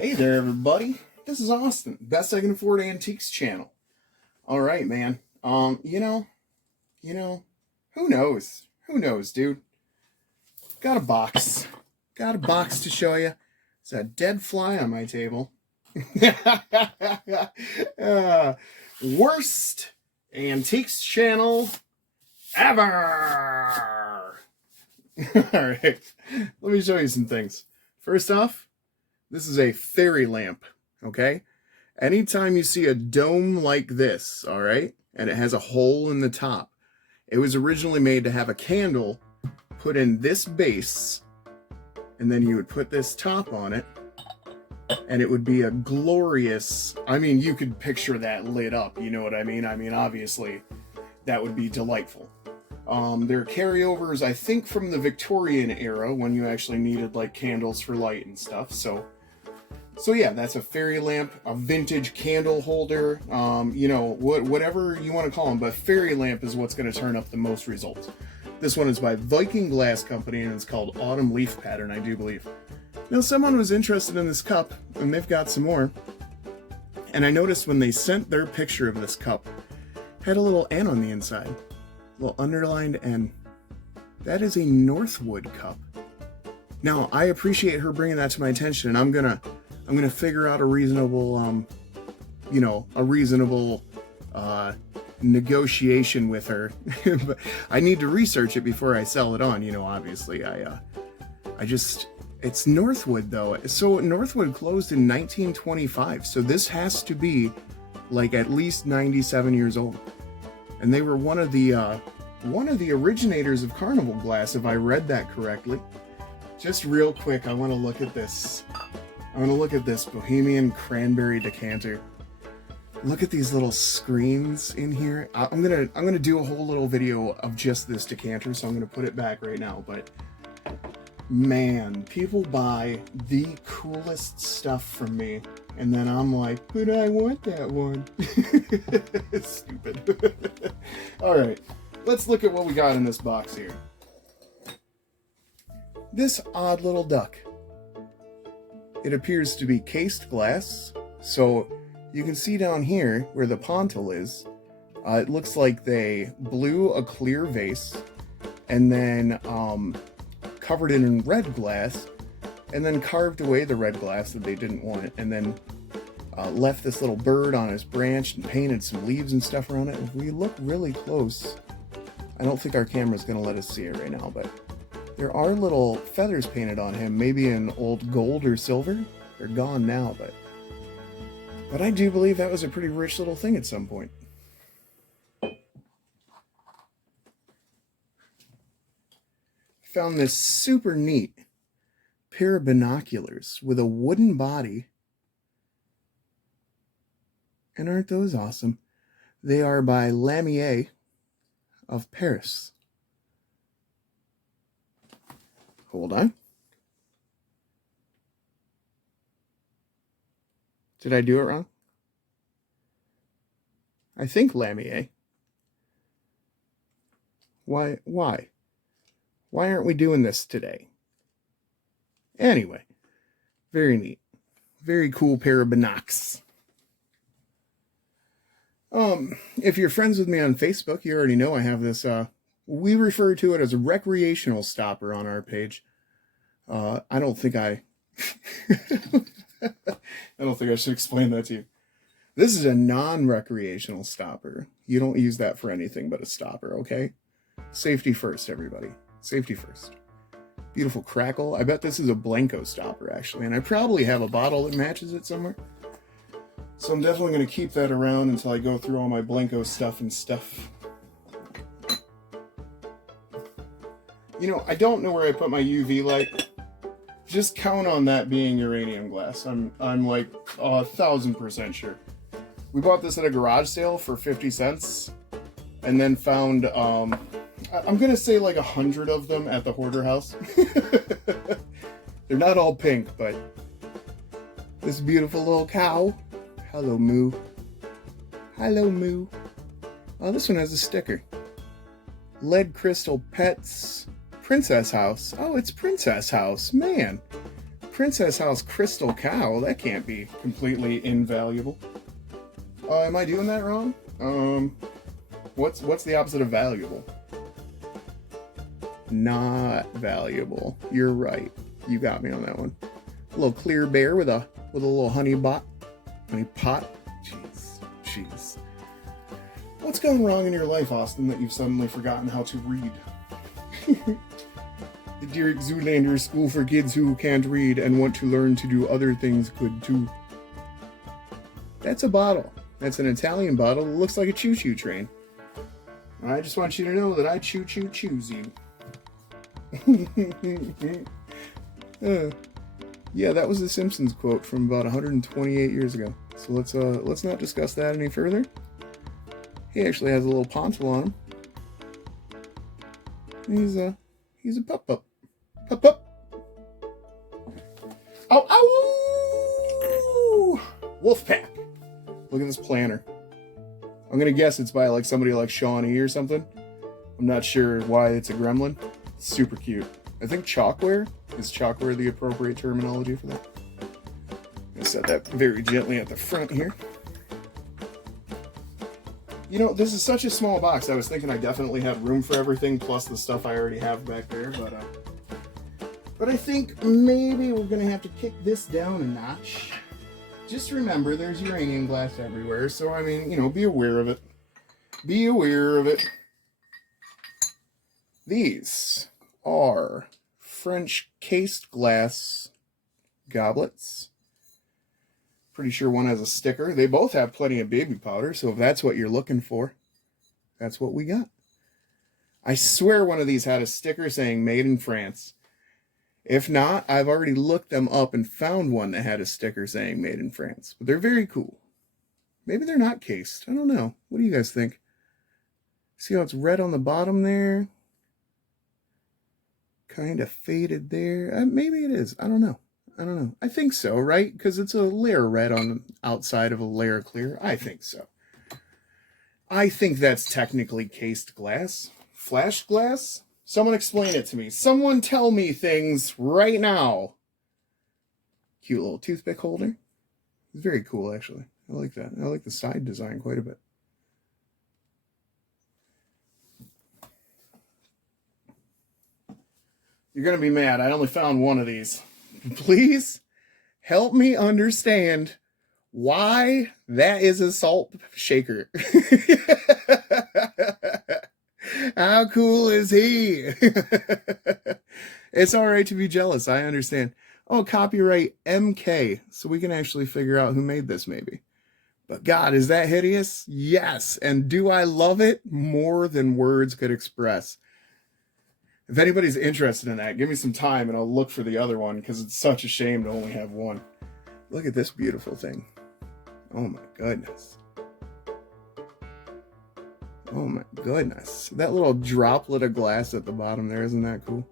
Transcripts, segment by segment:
Hey there, everybody. This is Austin, Best I Can Afford Antiques channel. All right, man. Who knows? Who knows, dude? Got a box. Got a box to show you. It's a dead fly on my table. Worst antiques channel ever. All right. Let me show you some things. First off, this is a fairy lamp, okay? Anytime you see a dome like this, all right, and it has a hole in the top, it was originally made to have a candle put in this base, and then you would put this top on it, and it would be a glorious, I mean, you could picture that lit up, you know what I mean? I mean, obviously, that would be delightful. They're carryovers, I think, from the Victorian era, when you actually needed, like, candles for light and stuff, so yeah, that's a fairy lamp, a vintage candle holder, whatever you want to call them, but fairy lamp is what's going to turn up the most results. This one is by Viking Glass Company, and it's called Autumn Leaf Pattern, I do believe. Now, someone was interested in this cup, and they've got some more, and I noticed when they sent their picture of this cup, it had a little N on the inside, a little underlined N. That is a Northwood cup. Now, I appreciate her bringing that to my attention, and I'm gonna figure out a reasonable, negotiation with her. But I need to research it before I sell it on, obviously. It's Northwood, though. So Northwood closed in 1925, so this has to be, like, at least 97 years old. And they were one of the originators of carnival glass, if I read that correctly. Just real quick, I want to look at this. I want to look at this Bohemian Cranberry Decanter. Look at these little screens in here. I'm gonna do a whole little video of just this decanter, so I'm gonna put it back right now. But man, people buy the coolest stuff from me, and then I'm like, but I want that one. It's stupid. All right, let's look at what we got in this box here. This odd little duck. It appears to be cased glass, so you can see down here where the pontil is, it looks like they blew a clear vase and then covered it in red glass and then carved away the red glass that they didn't want, and then left this little bird on his branch and painted some leaves and stuff around it. If we look really close, I don't think our camera's going to let us see it right now, but there are little feathers painted on him, maybe in old gold or silver. They're gone now, but I do believe that was a pretty rich little thing at some point. Found this super neat pair of binoculars with a wooden body. And aren't those awesome? They are by Lamier of Paris. Hold on. Did I do it wrong? I think Lamier. Why? Why aren't we doing this today? Anyway, very neat. Very cool pair of binocs. If you're friends with me on Facebook, you already know I have this, we refer to it as a recreational stopper on our page. I don't think I should explain that to you. This is a non-recreational stopper. You don't use that for anything but a stopper, okay? Safety first, everybody. Safety first. Beautiful crackle. I bet this is a Blanco stopper, actually, and I probably have a bottle that matches it somewhere. So I'm definitely going to keep that around until I go through all my Blanco stuff and stuff. I don't know where I put my UV light. Just count on that being uranium glass. I'm like 1,000% sure. We bought this at a garage sale for 50 cents, and then found I'm gonna say like 100 of them at the hoarder house. They're not all pink, but this beautiful little cow. Hello, Moo. Hello, Moo. Oh, this one has a sticker. Lead Crystal Pets Princess House. Oh, it's Princess House. Man, Princess House Crystal Cow. That can't be completely invaluable. Am I doing that wrong? What's the opposite of valuable? Not valuable. You're right. You got me on that one. A little clear bear with a little honey pot. Jeez. What's gone wrong in your life, Austin, that you've suddenly forgotten how to read? The Derek Zoolander School for Kids Who Can't Read and Want to Learn to Do Other Things Good Too. That's a bottle. That's an Italian bottle that looks like a choo-choo train. I just want you to know that I choose you. Yeah, that was the Simpsons quote from about 128 years ago. So let's not discuss that any further. He actually has a little poncho on him. He's a pup. Pup. Ow! Wolf pack. Look at this planner. I'm gonna guess it's by like somebody like Shawnee or something. I'm not sure why it's a gremlin. It's super cute. I think chalkware. Is chalkware the appropriate terminology for that? I'm gonna set that very gently at the front here. You know, this is such a small box. I was thinking I definitely had room for everything, plus the stuff I already have back there, but I think maybe we're gonna have to kick this down a notch. Just remember, there's uranium glass everywhere, so I mean, you know, be aware of it. Be aware of it. These are French cased glass goblets. Pretty sure one has a sticker. They both have plenty of baby powder, so if that's what you're looking for, that's what we got. I swear one of these had a sticker saying made in France. If not, I've already looked them up and found one that had a sticker saying made in France. But they're very cool. Maybe they're not cased. I don't know. What do you guys think? See how it's red on the bottom there? Kind of faded there. Maybe it is. I don't know. I think so, right? Because it's a layer red on the outside of a layer clear. I think so. I think that's technically cased glass. Flashed glass? Someone explain it to me. Someone tell me things right now. Cute little toothpick holder. It's very cool, actually. I like that. I like the side design quite a bit. You're going to be mad. I only found one of these. Please help me understand why that is a salt shaker. How cool is he? It's all right to be jealous. I understand. Oh, copyright MK. So we can actually figure out who made this maybe. But God, is that hideous? Yes. And do I love it? More than words could express. If anybody's interested in that, give me some time and I'll look for the other one because it's such a shame to only have one. Look at this beautiful thing. Oh my goodness. Oh my goodness. That little droplet of glass at the bottom there, isn't that cool?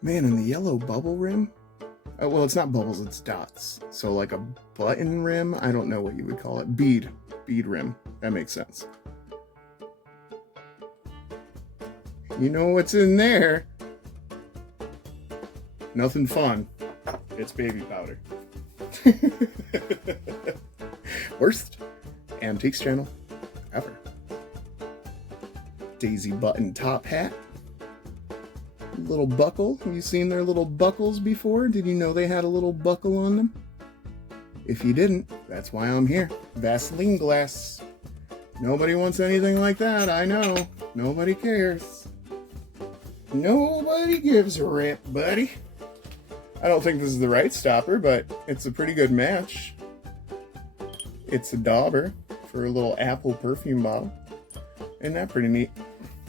Man, and the yellow bubble rim? Oh, well, it's not bubbles, it's dots. So like a button rim? I don't know what you would call it. Bead rim. That makes sense. You know what's in there? Nothing fun. It's baby powder. Worst antiques channel ever. Daisy button top hat. Little buckle. Have you seen their little buckles before? Did you know they had a little buckle on them? If you didn't, that's why I'm here. Vaseline glass. Nobody wants anything like that, I know. Nobody cares. Nobody gives a rip, buddy. I don't think this is the right stopper, but it's a pretty good match. It's a dauber for a little apple perfume bottle. Isn't that pretty neat?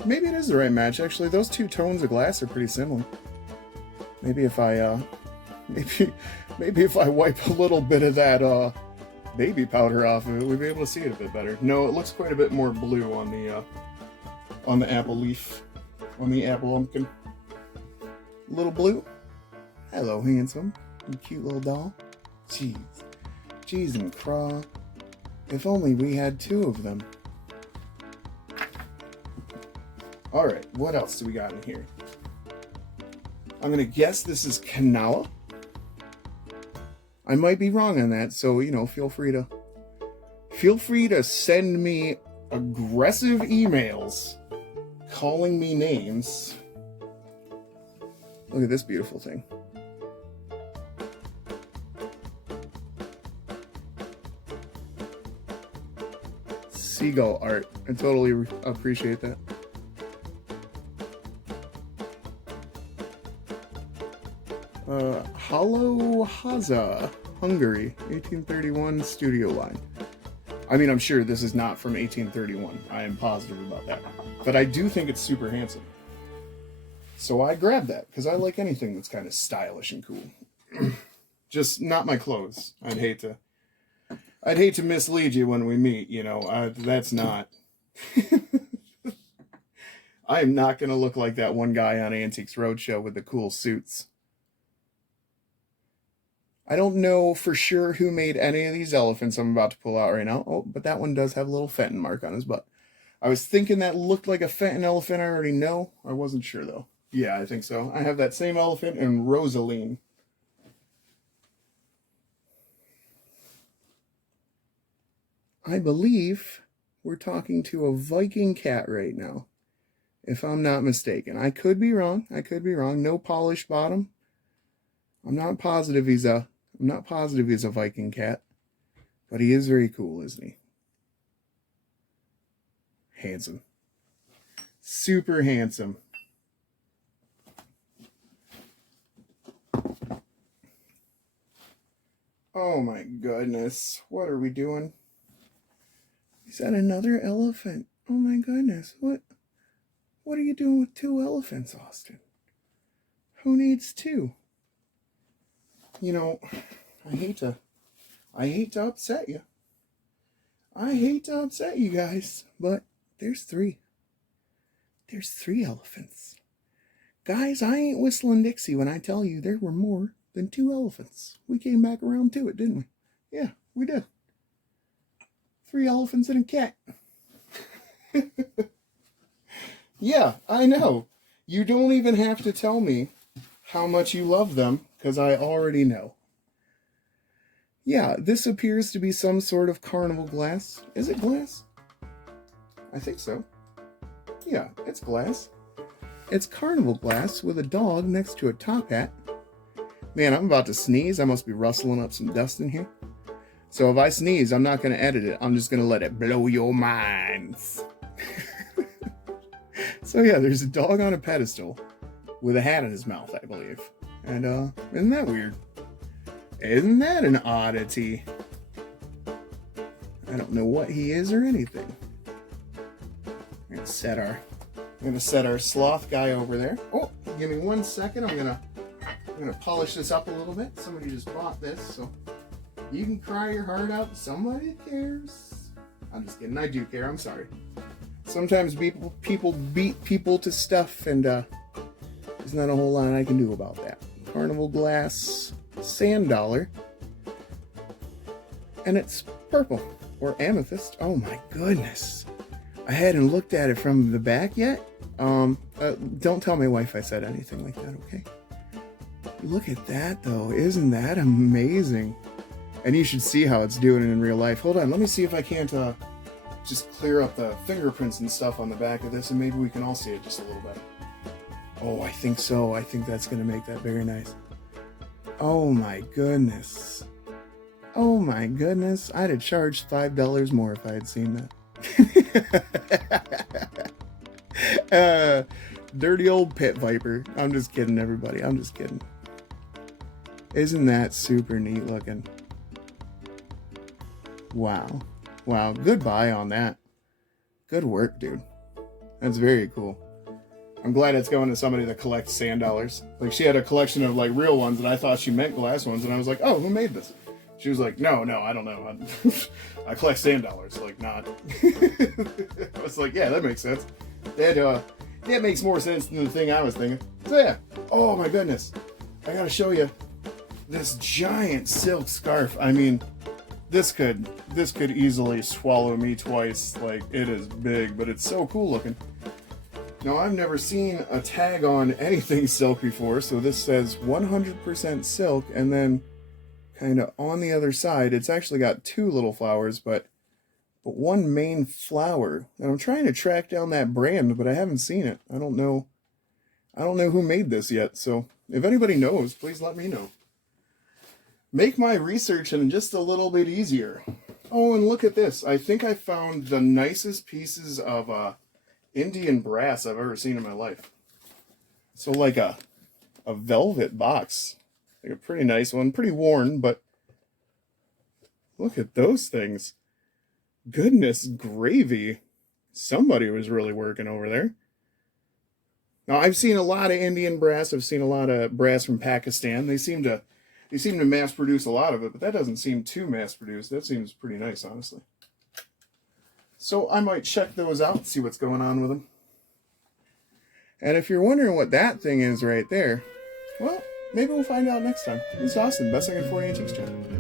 Maybe it is the right match, actually. Those two tones of glass are pretty similar. Maybe if I, maybe if I wipe a little bit of that, baby powder off of it, we'd be able to see it a bit better. No, it looks quite a bit more blue on the apple leaf. On the apple pumpkin. Little blue. Hello, handsome. You cute little doll. Jeez. Jeez and craw. If only we had two of them. Alright, what else do we got in here? I'm going to guess this is Kanala. I might be wrong on that, so, you know, feel free to send me aggressive emails calling me names. Look at this beautiful thing. Seagull art. I totally appreciate that. Halohaza, Hungary, 1831 studio line. I mean, I'm sure this is not from 1831. I am positive about that. But I do think it's super handsome. So I grabbed that, because I like anything that's kind of stylish and cool. Just not my clothes. I'd hate to mislead you when we meet, you know. That's not... I am not going to look like that one guy on Antiques Roadshow with the cool suits. I don't know for sure who made any of these elephants I'm about to pull out right now. Oh, but that one does have a little Fenton mark on his butt. I was thinking that looked like a Fenton elephant. I already know. I wasn't sure, though. Yeah, I think so. I have that same elephant in Rosaline. I believe we're talking to a Viking cat right now, if I'm not mistaken. I could be wrong. No polished bottom. I'm not positive he's a Viking cat, but he is very cool, isn't he? Handsome. Super handsome. Oh my goodness. What are we doing? Is that another elephant? Oh my goodness. What are you doing with two elephants, Austin? Who needs two? You know, I hate to upset you. I hate to upset you guys, but there's three. There's three elephants. Guys, I ain't whistling Dixie when I tell you there were more than two elephants. We came back around to it, didn't we? Yeah, we did. 3 elephants and a cat. Yeah, I know. You don't even have to tell me how much you love them, because I already know. Yeah, this appears to be some sort of carnival glass. Is it glass? I think so. Yeah, it's glass. It's carnival glass with a dog next to a top hat. Man, I'm about to sneeze. I must be rustling up some dust in here. So if I sneeze, I'm not going to edit it. I'm just going to let it blow your minds. So yeah, there's a dog on a pedestal with a hat in his mouth, I believe. And isn't that weird? Isn't that an oddity? I don't know what he is or anything. I'm gonna set our sloth guy over there. Oh, give me 1 second. I'm gonna polish this up a little bit. Somebody just bought this, so you can cry your heart out. Somebody cares. I'm just kidding. I do care. I'm sorry. Sometimes people beat people to stuff, and there's not a whole lot I can do about that. Carnival glass sand dollar, and it's purple or amethyst. Oh my goodness, I hadn't looked at it from the back yet. Don't tell my wife I said anything like that, okay? Look at that though. Isn't that amazing? And you should see how it's doing it in real life. Hold on, let me see if I can't just clear up the fingerprints and stuff on the back of this, and maybe we can all see it just a little bit. Oh, I think so. I think that's going to make that very nice. Oh my goodness. Oh my goodness. I'd have charged $5 more if I had seen that. Dirty old pit viper. I'm just kidding, everybody. I'm just kidding. Isn't that super neat looking? Wow. Wow. Goodbye on that. Good work, dude. That's very cool. I'm glad it's going to somebody that collects sand dollars. Like, she had a collection of, like, real ones, and I thought she meant glass ones, and I was like, oh, who made this? She was like, no, I don't know. I collect sand dollars, like, not. I was like, yeah, that makes sense. That makes more sense than the thing I was thinking. So, yeah. Oh, my goodness. I gotta show you this giant silk scarf. I mean, this could easily swallow me twice. Like, it is big, but it's so cool looking. Now, I've never seen a tag on anything silk before, so this says 100% silk, and then kind of on the other side. It's actually got two little flowers, but one main flower. And I'm trying to track down that brand, but I haven't seen it. I don't know who made this yet, so if anybody knows, please let me know. Make my researching just a little bit easier. Oh, and look at this. I think I found the nicest pieces of Indian brass I've ever seen in my life. So like a velvet box. Like a pretty nice one. Pretty worn, but look at those things. Goodness gravy. Somebody was really working over there. Now, I've seen a lot of Indian brass. I've seen a lot of brass from Pakistan. They seem to mass produce a lot of it, but that doesn't seem too mass produced. That seems pretty nice, honestly. So I might check those out, see what's going on with them. And if you're wondering what that thing is right there, well, maybe we'll find out next time. This is Austin, Best Second 40 Antiques Channel.